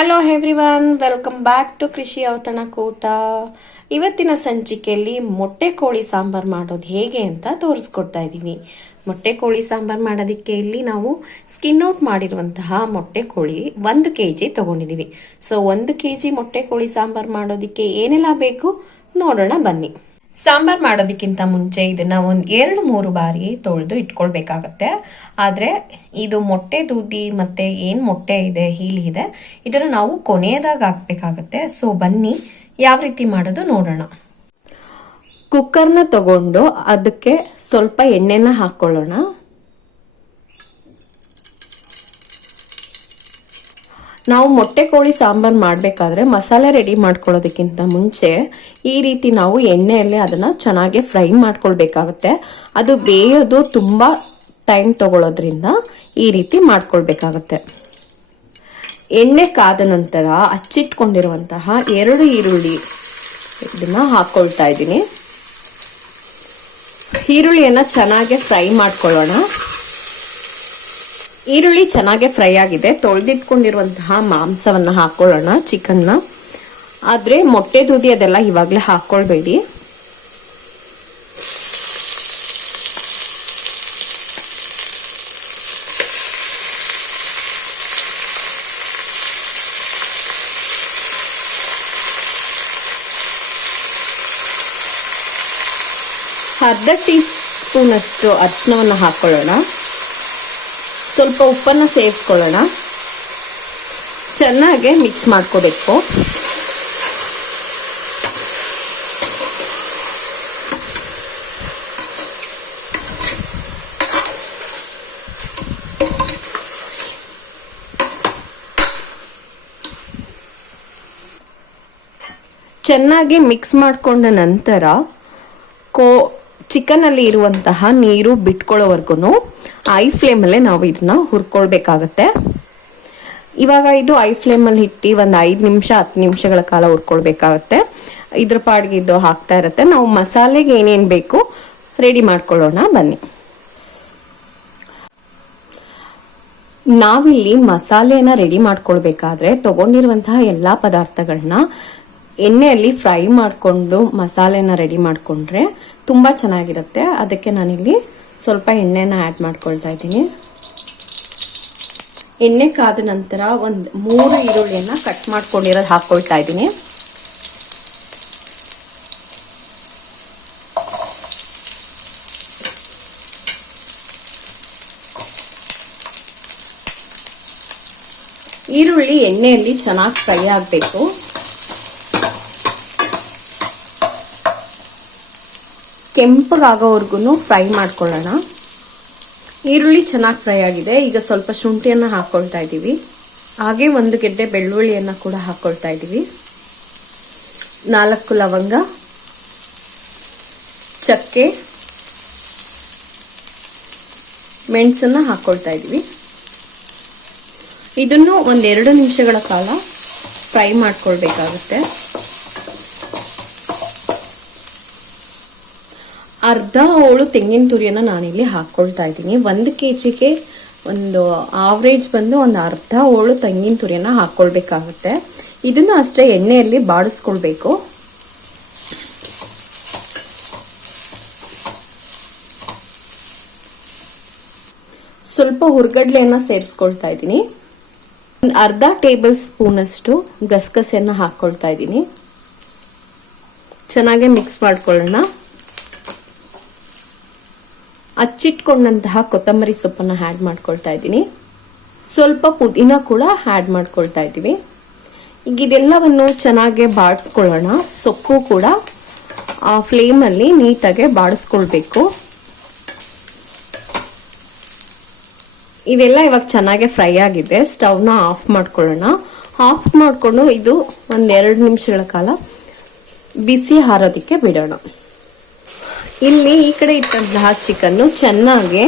Hello everyone welcome back to Krishi Autanakoota ಇವತ್ತಿನ ಸಂಚಿಕೆಯಲ್ಲಿ ಮೊಟ್ಟೆ ಕೋಳಿ ಸಾಂಬಾರ್ ಮಾಡೋದು ಹೇಗೆ ಅಂತ ತೋರಿಸ್ಕೊಡ್ತಾ ಇದ್ದೀವಿ ಮೊಟ್ಟೆ ಕೋಳಿ ಸಾಂಬಾರ್ ಮಾಡೋದಕ್ಕೆ ಇಲ್ಲಿ ನಾವು ಸ್ಕಿನ್ ಔಟ್ ಮಾಡಿರುವಂತಹ ಮೊಟ್ಟೆ ಕೋಳಿ ಒಂದು ಕೆ ಜಿ ತಗೊಂಡಿದ್ದೀವಿ ಸೊ ಒಂದು ಕೆ ಜಿ ಮೊಟ್ಟೆ ಕೋಳಿ ಸಾಂಬಾರ್ ಮಾಡೋದಕ್ಕೆ ಏನೆಲ್ಲ ಬೇಕು ನೋಡೋಣ ಬನ್ನಿ. ಸಾಂಬಾರ್ ಮಾಡೋದಕ್ಕಿಂತ ಮುಂಚೆ ಇದನ್ನ ಒಂದ್ ಎರಡು, ಮೂರು ಬಾರಿ ತೊಳೆದು ಇಟ್ಕೊಳ್ಬೇಕಾಗತ್ತೆ. ಆದ್ರೆ ಇದು ಮೊಟ್ಟೆ ದೂದಿ ಮತ್ತೆ ಏನ್ ಮೊಟ್ಟೆ ಇದೆ, ಹೀಲಿ ಇದೆ, ಇದನ್ನ ನಾವು ಕೊನೆಯದಾಗ ಹಾಕ್ಬೇಕಾಗತ್ತೆ. ಸೊ ಬನ್ನಿ, ಯಾವ ರೀತಿ ಮಾಡೋದು ನೋಡೋಣ. ಕುಕ್ಕರ್ನ ತಗೊಂಡು ಅದಕ್ಕೆ ಸ್ವಲ್ಪ ಎಣ್ಣೆನ ಹಾಕೊಳ್ಳೋಣ. ನಾವು ಮೊಟ್ಟೆ ಕೋಳಿ ಸಾಂಬಾರ್ ಮಾಡಬೇಕಾದ್ರೆ ಮಸಾಲೆ ರೆಡಿ ಮಾಡ್ಕೊಳ್ಳೋದಕ್ಕಿಂತ ಮುಂಚೆ ಈ ರೀತಿ ನಾವು ಎಣ್ಣೆಯಲ್ಲಿ ಅದನ್ನು ಚೆನ್ನಾಗಿ ಫ್ರೈ ಮಾಡ್ಕೊಳ್ಬೇಕಾಗುತ್ತೆ. ಅದು ಬೇಯೋದು ತುಂಬ ಟೈಮ್ ತಗೊಳ್ಳೋದ್ರಿಂದ ಈ ರೀತಿ ಮಾಡ್ಕೊಳ್ಬೇಕಾಗತ್ತೆ. ಎಣ್ಣೆ ಕಾದ ನಂತರ ಅಚ್ಚಿಟ್ಕೊಂಡಿರುವಂತಹ ಎರಡು ಈರುಳ್ಳಿ ಇದನ್ನ ಹಾಕೊಳ್ತಾ ಇದ್ದೀನಿ. ಈರುಳ್ಳಿಯನ್ನು ಚೆನ್ನಾಗಿ ಫ್ರೈ ಮಾಡ್ಕೊಳ್ಳೋಣ. ಈರುಳ್ಳಿ ಚೆನ್ನಾಗೆ ಫ್ರೈ ಆಗಿದೆ. ತೊಳೆದಿಟ್ಕೊಂಡಿರುವಂತಹ ಮಾಂಸವನ್ನ ಹಾಕೊಳ್ಳೋಣ, ಚಿಕನ್ನ. ಆದ್ರೆ ಮೊಟ್ಟೆ ದೂದಿ ಅದೆಲ್ಲ ಇವಾಗಲೇ ಹಾಕ್ಕೊಳ್ಬೇಡಿ ಅರ್ಧ ಟೀ ಸ್ಪೂನ್ ಅಷ್ಟು ಅರಿಶಿನವನ್ನು ಹಾಕೊಳ್ಳೋಣ. ಸ್ವಲ್ಪ ಉಪ್ಪನ್ನು ಸೇರಿಸ್ಕೊಳ್ಳೋಣ. ಚೆನ್ನಾಗಿ ಮಿಕ್ಸ್ ಮಾಡ್ಕೋಬೇಕು. ಚೆನ್ನಾಗಿ ಮಿಕ್ಸ್ ಮಾಡಿಕೊಂಡ ನಂತರ ಕೋ ಚಿಕನಲ್ಲಿ ಇರುವಂತಹ ನೀರು ಬಿಟ್ಕೊಳ್ಳೋವರೆಗೂ ಐ ಫ್ಲೇಮಲ್ಲೇ ನಾವು ಇದನ್ನ ಹುರ್ಕೊಳ್ಬೇಕಾಗತ್ತೆ. ಇವಾಗ ಇದು ಐ ಫ್ಲೇಮಲ್ಲಿ ಇಟ್ಟು ಒಂದು ಐದು ನಿಮಿಷ, ಹತ್ತು ನಿಮಿಷಗಳ ಕಾಲ ಹುರ್ಕೊಳ್ಬೇಕಾಗತ್ತೆ. ಇದ್ರ ಪಾಡಿಗೆ ಇದು ಹಾಕ್ತಾ ಇರುತ್ತೆ. ನಾವು ಮಸಾಲೆಗೆ ಏನೇನು ಬೇಕು ರೆಡಿ ಮಾಡ್ಕೊಳ್ಳೋಣ, ಬನ್ನಿ. ನಾವಿಲ್ಲಿ ಮಸಾಲೆನ ರೆಡಿ ಮಾಡ್ಕೊಳ್ಬೇಕಾದ್ರೆ ತಗೊಂಡಿರುವಂತಹ ಎಲ್ಲಾ ಪದಾರ್ಥಗಳನ್ನ ಎಣ್ಣೆಯಲ್ಲಿ ಫ್ರೈ ಮಾಡಿಕೊಂಡು ಮಸಾಲೆನ ರೆಡಿ ಮಾಡಿಕೊಂಡ್ರೆ ತುಂಬಾ ಚೆನ್ನಾಗಿರುತ್ತೆ. ಅದಕ್ಕೆ ನಾನಿಲ್ಲಿ ಸ್ವಲ್ಪ ಎಣ್ಣೆನ ಆ್ಯಡ್ ಮಾಡ್ಕೊಳ್ತಾ ಇದ್ದೀನಿ. ಎಣ್ಣೆ ಕಾದ ನಂತರ ಒಂದು ಮೂರು ಈರುಳ್ಳಿಯನ್ನು ಕಟ್ ಮಾಡ್ಕೊಂಡಿರೋದು ಹಾಕ್ಕೊಳ್ತಾ ಇದ್ದೀನಿ. ಈರುಳ್ಳಿ ಎಣ್ಣೆಯಲ್ಲಿ ಚೆನ್ನಾಗಿ ಫ್ರೈ ಆಗಬೇಕು. ಕೆಂಪಗಾಗೋವರೆಗೂ ಫ್ರೈ ಮಾಡ್ಕೊಳ್ಳೋಣ. ಈರುಳ್ಳಿ ಚೆನ್ನಾಗಿ ಫ್ರೈ ಆಗಿದೆ. ಈಗ ಸ್ವಲ್ಪ ಶುಂಠಿಯನ್ನು ಹಾಕ್ಕೊಳ್ತಾ ಇದ್ದೀವಿ ಹಾಗೆ ಒಂದು ಗೆಡ್ಡೆ ಬೆಳ್ಳುಳ್ಳಿಯನ್ನು ಕೂಡ ಹಾಕ್ಕೊಳ್ತಾ ಇದ್ದೀವಿ ನಾಲ್ಕು ಲವಂಗ. ಚಕ್ಕೆ. ಮೆಣಸನ್ನು ಹಾಕ್ಕೊಳ್ತಾ ಇದ್ದೀವಿ ಇದನ್ನು ಒಂದೆರಡು ನಿಮಿಷಗಳ ಕಾಲ ಫ್ರೈ ಮಾಡ್ಕೊಳ್ಬೇಕಾಗುತ್ತೆ. ಅರ್ಧ ಹೋಳು ತೆಂಗಿನ ತುರಿಯನ್ನು ನಾನಿಲ್ಲಿ ಹಾಕ್ಕೊಳ್ತಾ ಇದ್ದೀನಿ. ಒಂದು ಕೆ ಜಿಗೆ ಒಂದು ಆವ್ರೇಜ್ ಬಂದು ಒಂದು ಅರ್ಧ ಹೋಳು ತೆಂಗಿನ ತುರಿಯನ್ನು ಹಾಕ್ಕೊಳ್ಬೇಕಾಗುತ್ತೆ ಇದನ್ನು ಅಷ್ಟೇ ಎಣ್ಣೆಯಲ್ಲಿ ಬಾಡಿಸ್ಕೊಳ್ಬೇಕು. ಸ್ವಲ್ಪ ಹುರ್ಗಡ್ಲೆಯನ್ನ ಸೇರಿಸ್ಕೊಳ್ತಾ ಇದ್ದೀನಿ. ಒಂದು ಅರ್ಧ ಟೇಬಲ್ ಸ್ಪೂನ್ ಅಷ್ಟು ಗಸಗಸೆಯನ್ನ ಹಾಕ್ಕೊಳ್ತಾ ಇದ್ದೀನಿ. ಚೆನ್ನಾಗಿ ಮಿಕ್ಸ್ ಮಾಡ್ಕೊಳ್ಳೋಣ. ಹಚ್ಚಿಟ್ಕೊಂಡಂತಹ ಕೊತ್ತಂಬರಿ ಸೊಪ್ಪನ್ನು ಆ್ಯಡ್ ಮಾಡ್ಕೊಳ್ತಾ ಇದ್ದೀನಿ. ಸ್ವಲ್ಪ ಪುದೀನ ಕೂಡ ಆ್ಯಡ್ ಮಾಡ್ಕೊಳ್ತಾ ಇದ್ದೀವಿ. ಈಗ ಇದೆಲ್ಲವನ್ನು ಚೆನ್ನಾಗಿ ಬಾಡಿಸ್ಕೊಳ್ಳೋಣ. ಸೊಪ್ಪು ಕೂಡ ಆ ಫ್ಲೇಮಲ್ಲಿ ನೀಟಾಗಿ ಬಾಡಿಸ್ಕೊಳ್ಬೇಕು. ಇದೆಲ್ಲ ಇವಾಗ ಚೆನ್ನಾಗಿ ಫ್ರೈ ಆಗಿದೆ. ಸ್ಟವ್ನ ಆಫ್ ಮಾಡ್ಕೊಳ್ಳೋಣ. ಆಫ್ ಮಾಡಿಕೊಂಡು ಇದು ಒಂದೆರಡು ನಿಮಿಷಗಳ ಕಾಲ ಬಿಸಿ ಹಾರೋದಕ್ಕೆ ಬಿಡೋಣ. ಇಲ್ಲಿ ಈ ಕಡೆ ಇಟ್ಟಂತಹ ಚಿಕನ್ನು ಚೆನ್ನಾಗಿ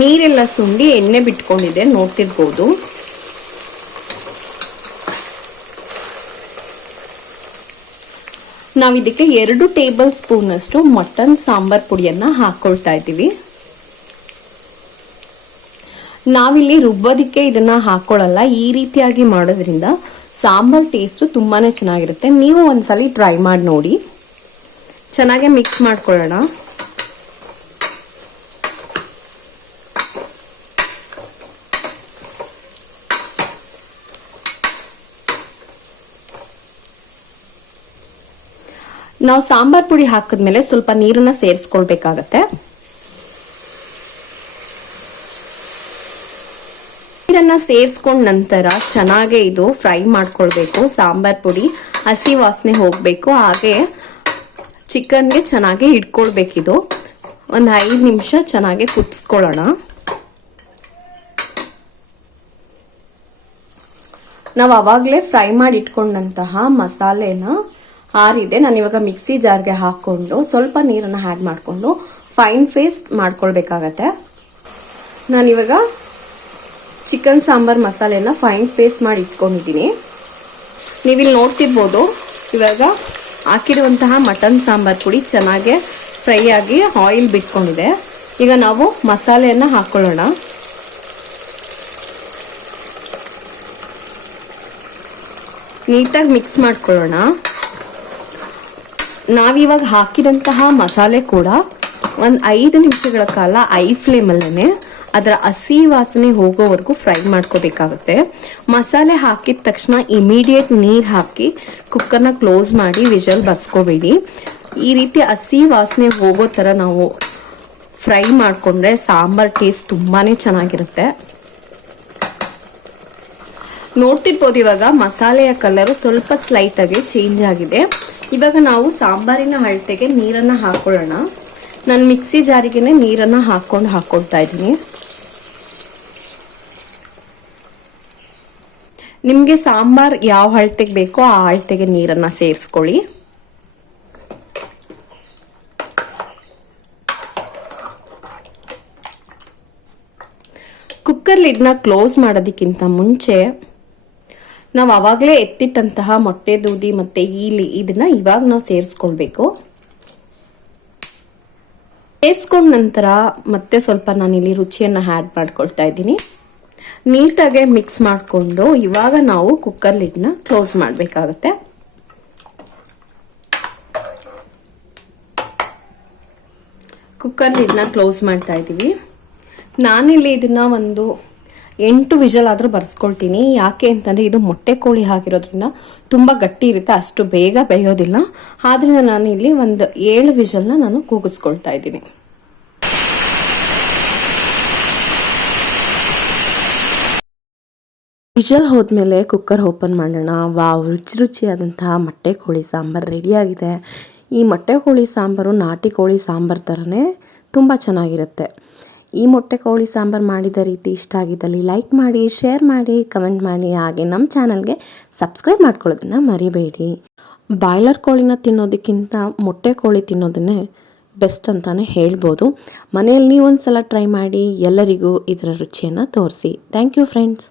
ನೀರೆಲ್ಲ ಸುಂಡಿ ಎಣ್ಣೆ ಬಿಟ್ಕೊಂಡಿದೆ, ನೋಡ್ತಿರ್ಬೋದು. ನಾವು ಇದಕ್ಕೆ ಎರಡು ಟೇಬಲ್ ಸ್ಪೂನ್ ಅಷ್ಟು ಮಟನ್ ಸಾಂಬಾರ್ ಪುಡಿಯನ್ನ ಹಾಕ್ಕೊಳ್ತಾ ಇದ್ದೀವಿ. ನಾವಿಲ್ಲಿ ರುಬ್ಬೋದಕ್ಕೆ ಇದನ್ನ ಹಾಕೊಳ್ಳಲ್ಲ ಈ ರೀತಿಯಾಗಿ ಮಾಡೋದ್ರಿಂದ ಸಾಂಬಾರ್ ಟೇಸ್ಟು ತುಂಬಾ ಚೆನ್ನಾಗಿರುತ್ತೆ. ನೀವು ಒಂದ್ಸಲಿ ಟ್ರೈ ಮಾಡಿ ನೋಡಿ. ಚೆನ್ನಾಗೆ ಮಿಕ್ಸ್ ಮಾಡ್ಕೊಳ್ಳೋಣ. ನಾವು ಸಾಂಬಾರ್ ಪುಡಿ ಹಾಕಿದ್ಮೇಲೆ ಸ್ವಲ್ಪ ನೀರನ್ನ ಸೇರಿಸ್ಕೊಳ್ಬೇಕಾಗತ್ತೆ. ನೀರನ್ನ ಸೇರಿಸ್ಕೊಂಡ ನಂತರ ಚೆನ್ನಾಗೆ ಇದು ಫ್ರೈ ಮಾಡ್ಕೊಳ್ಬೇಕು, ಸಾಂಬಾರ್ ಪುಡಿ, ಹಸಿ ವಾಸನೆ ಹೋಗಬೇಕು, ಹಾಗೆ ಚಿಕನ್ಗೆ ಚೆನ್ನಾಗಿ ಇಟ್ಕೊಳ್ಬೇಕಿದು ಒಂದು ಐದು ನಿಮಿಷ ಚೆನ್ನಾಗಿ ಕುದಿಸ್ಕೊಳ್ಳೋಣ. ನಾವು ಅವಾಗಲೇ ಫ್ರೈ ಮಾಡಿ ಇಟ್ಕೊಂಡಂತಹ ಮಸಾಲೆನ ಆರಿದೆ ನಾನು ಇವಾಗ ಮಿಕ್ಸಿ ಜಾರ್ಗೆ ಹಾಕೊಂಡು ಸ್ವಲ್ಪ ನೀರನ್ನು ಆ್ಯಡ್ ಮಾಡಿಕೊಂಡು ಫೈನ್ ಪೇಸ್ಟ್ ಮಾಡ್ಕೊಳ್ಬೇಕಾಗತ್ತೆ. ನಾನಿವಾಗ ಚಿಕನ್ ಸಾಂಬಾರ್ ಮಸಾಲೆನ ಫೈನ್ ಪೇಸ್ಟ್ ಮಾಡಿ ಇಟ್ಕೊಂಡಿದ್ದೀನಿ. ನೀವಿಲ್ಲಿ ನೋಡ್ತಿರ್ಬೋದು, ಇವಾಗ ಹಾಕಿರುವಂತಹ ಮಟನ್ ಸಾಂಬಾರ್ ಪುಡಿ ಚೆನ್ನಾಗೆ ಫ್ರೈ ಆಗಿ ಆಯಿಲ್ ಬಿಟ್ಕೊಂಡಿದೆ. ಈಗ ನಾವು ಮಸಾಲೆಯನ್ನು ಹಾಕ್ಕೊಳ್ಳೋಣ ನೀಟಾಗಿ ಮಿಕ್ಸ್ ಮಾಡ್ಕೊಳ್ಳೋಣ. ನಾವಿವಾಗ ಹಾಕಿದಂತಹ ಮಸಾಲೆ ಕೂಡ ಒಂದು ಐದು ನಿಮಿಷಗಳ ಕಾಲ ಐ ಫ್ಲೇಮಲ್ಲೇ ಅದರ ಹಸಿ ವಾಸನೆ ಹೋಗೋವರೆಗೂ ಫ್ರೈ ಮಾಡ್ಕೋಬೇಕಾಗುತ್ತೆ. ಮಸಾಲೆ ಹಾಕಿದ ತಕ್ಷಣ ಇಮಿಡಿಯೇಟ್ ನೀರು ಹಾಕಿ ಕುಕ್ಕರ್ನ ಕ್ಲೋಸ್ ಮಾಡಿ ವಿಜಲ್ ಬರ್ಸ್ಕೋಬೇಡಿ. ಈ ರೀತಿ ಹಸಿ ವಾಸನೆ ಹೋಗೋ ಥರ ನಾವು ಫ್ರೈ ಮಾಡಿಕೊಂಡ್ರೆ ಸಾಂಬಾರ್ ಟೇಸ್ಟ್ ತುಂಬಾ ಚೆನ್ನಾಗಿರುತ್ತೆ. ನೋಡ್ತಿರ್ಬೋದು ಇವಾಗ ಮಸಾಲೆಯ ಕಲರು ಸ್ವಲ್ಪ ಸ್ಲೈಟಾಗಿ ಚೇಂಜ್ ಆಗಿದೆ. ಇವಾಗ ನಾವು ಸಾಂಬಾರಿನ ಅಳತೆಗೆ ನೀರನ್ನ ಹಾಕೊಳ್ಳೋಣ. ನಾನು ಮಿಕ್ಸಿ ಜಾರಿಗೆನೆ ನೀರನ್ನ ಹಾಕೊಂಡು ಹಾಕೊಳ್ತಾ ಇದ್ದೀನಿ. ನಿಮಗೆ ಸಾಂಬಾರ್ ಯಾವ ಅಳತೆಗೆ ಬೇಕೋ ಆ ಅಳತೆಗೆ ನೀರನ್ನ ಸೇರಿಸ್ಕೊಳ್ಳಿ. ಕುಕ್ಕರ್ ಲಿಡ್ನ ಕ್ಲೋಸ್ ಮಾಡೋದಕ್ಕಿಂತ ಮುಂಚೆ ನಾವು ಆವಾಗಲೇ ಎತ್ತಿಟ್ಟಂತಹ ಮೊಟ್ಟೆ, ದೂದಿ ಮತ್ತೆ ಈಲಿ ಇದನ್ನ ಇವಾಗ ನಾವು ಸೇರಿಸ್ಕೊಳ್ಬೇಕು. ಸೇರಿಸ್ಕೊಂಡ ನಂತರ ಮತ್ತೆ ಸ್ವಲ್ಪ ನಾನಿಲ್ಲಿ ರುಚಿಯನ್ನು ಆ್ಯಡ್ ಮಾಡ್ಕೊಳ್ತಾ ಇದ್ದೀನಿ. ನೀಟಾಗೆ ಮಿಕ್ಸ್ ಮಾಡಿಕೊಂಡು ಇವಾಗ ನಾವು ಕುಕ್ಕರ್ ಲಿಡ್ನ ಕ್ಲೋಸ್ ಮಾಡಬೇಕಾಗತ್ತೆ. ಕುಕ್ಕರ್ ಲಿಡ್ನ ಕ್ಲೋಸ್ ಮಾಡ್ತಾ ಇದ್ದೀವಿ. ನಾನಿಲ್ಲಿ ಇದನ್ನ ಒಂದು ಎಂಟು ವಿಜಲ್ ಆದರೂ ಬರ್ಸ್ಕೊಳ್ತೀನಿ. ಯಾಕೆ ಅಂತಂದರೆ ಇದು ಮೊಟ್ಟೆ ಕೋಳಿ ಆಗಿರೋದ್ರಿಂದ ತುಂಬ ಗಟ್ಟಿ ಇರುತ್ತೆ, ಅಷ್ಟು ಬೇಗ ಬೇಯೋದಿಲ್ಲ. ಆದ್ರಿಂದ ನಾನು ಇಲ್ಲಿ ಒಂದು ಏಳು ವಿಜಲ್ನ ನಾನು ಕೂಗಿಸ್ಕೊಳ್ತಾ ಇದ್ದೀನಿ. ವಿಜಲ್ ಹೋದ್ಮೇಲೆ ಕುಕ್ಕರ್ ಓಪನ್ ಮಾಡೋಣ. ವಾವ್, ರುಚಿ ರುಚಿಯಾದಂತಹ ಮೊಟ್ಟೆ ಕೋಳಿ ಸಾಂಬಾರು ರೆಡಿಯಾಗಿದೆ ಈ ಮೊಟ್ಟೆ ಕೋಳಿ ಸಾಂಬಾರು ನಾಟಿ ಕೋಳಿ ಸಾಂಬಾರು ಥರನೇ ತುಂಬ ಚೆನ್ನಾಗಿರುತ್ತೆ. ಈ ಮೊಟ್ಟೆ ಕೋಳಿ ಸಾಂಬಾರು ಮಾಡಿದ ರೀತಿ ಇಷ್ಟ ಆಗಿದ್ದಲ್ಲಿ ಲೈಕ್ ಮಾಡಿ ಶೇರ್ ಮಾಡಿ ಕಮೆಂಟ್ ಮಾಡಿ, ಹಾಗೆ ನಮ್ಮ ಚಾನಲ್ಗೆ ಸಬ್ಸ್ಕ್ರೈಬ್ ಮಾಡ್ಕೊಳ್ಳೋದನ್ನು ಮರಿಬೇಡಿ. ಬಾಯ್ಲರ್ ಕೋಳಿನ ತಿನ್ನೋದಕ್ಕಿಂತ ಮೊಟ್ಟೆ ಕೋಳಿ ತಿನ್ನೋದನ್ನೇ ಬೆಸ್ಟ್ ಅಂತಲೇ ಹೇಳ್ಬೋದು. ಮನೆಯಲ್ಲಿ ನೀವು ಒಂದು ಸಲ ಟ್ರೈ ಮಾಡಿ ಎಲ್ಲರಿಗೂ ಇದರ ರುಚಿಯನ್ನು ತೋರಿಸಿ. Thank you friends